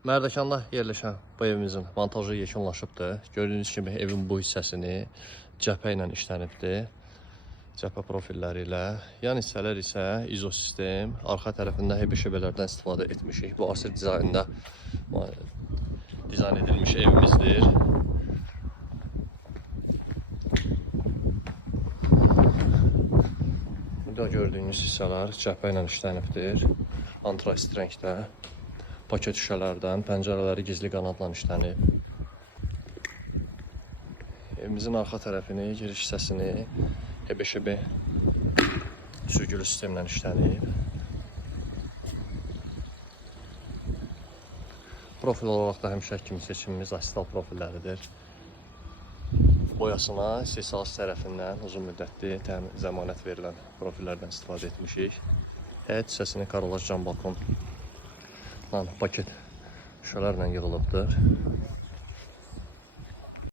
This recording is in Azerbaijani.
Mərdəkanda yerləşən bu evimizin montajı yekunlaşıbdır. Gördüyünüz kimi evin bu hissəsini cəphə ilə işlənibdir. Cəphə profilləri ilə. Yan hissələr isə izosistem. Arxa tərəfində HB-şebələrdən istifadə etmişik. Bu asır dizaynda dizayn edilmiş evimizdir. Burada gördüyünüz hissələr cəphə ilə işlənibdir. Antrast rəngdə. Paket şüşələrdən, pəncərələri gizli qanadla işlənib. Evimizin arxa tərəfini, giriş hissəsini HB sürgülü sistemlə işlənib. Profil olaraq da həmişə kimi seçimimiz asistal profilləridir. Boyasına istehsalat tərəfindən uzun müddətli zəmanət verilən profillərdən istifadə etmişik. Həyət hissəsini karolaj cam balkon paket şüşələrlə yığılıbdır.